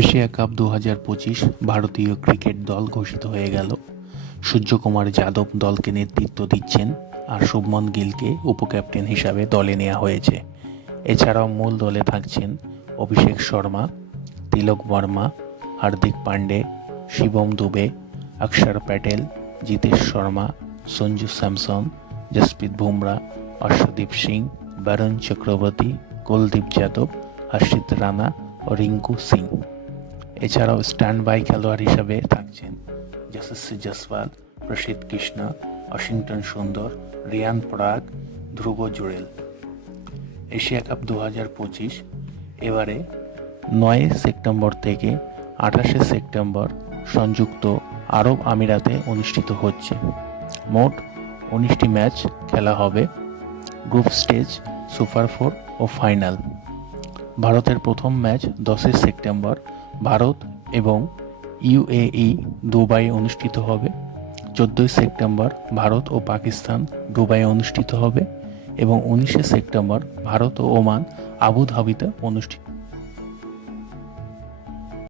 Asia cup দু হাজার পঁচিশ ভারতীয় ক্রিকেট দল ঘোষিত হয়ে গেল। সূর্যকুমার যাদব দলকে নেতৃত্ব দিচ্ছেন আর শুভমন গিলকে উপক্যাপ্টেন হিসাবে দলে নেওয়া হয়েছে। এছাড়াও মূল দলে থাকছেন অভিষেক শর্মা, তিলক বর্মা, হার্দিক পান্ডে, শিবম দুবে, অক্ষর প্যাটেল, জিতেশ শর্মা, সঞ্জু স্যামসন, জসপ্রীত বুমরা অর্শদীপ সিং, বরুণ চক্রবর্তী, কুলদীপ যাদব, হর্ষিত রানা ও রিঙ্কু সিং। এছাড়াও স্ট্যান্ড বাই খেলোয়াড় হিসাবে থাকছেন যশস্বী জসওয়াল প্রসিদ্ধ কৃষ্ণ, ওয়াশিংটন সুন্দর, রিয়ান পরাগ, ধ্রুব জুড়েল। এশিয়া কাপ দু হাজার পঁচিশ, এবারে নয় সেপ্টেম্বর থেকে আঠাশে সেপ্টেম্বর সংযুক্ত আরব আমিরাতে অনুষ্ঠিত হচ্ছে। মোট উনিশটি ম্যাচ খেলা হবে গ্রুপ স্টেজ, সুপার ফোর ও ফাইনাল। ভারতের প্রথম ম্যাচ দশই সেপ্টেম্বর ভারত এবং ইউএই দুবাই অনুষ্ঠিত হবে। চোদ্দোই সেপ্টেম্বর ভারত ও পাকিস্তান দুবাই অনুষ্ঠিত হবে এবং উনিশে সেপ্টেম্বর ভারত ও ওমান আবুধাবিতে অনুষ্ঠিত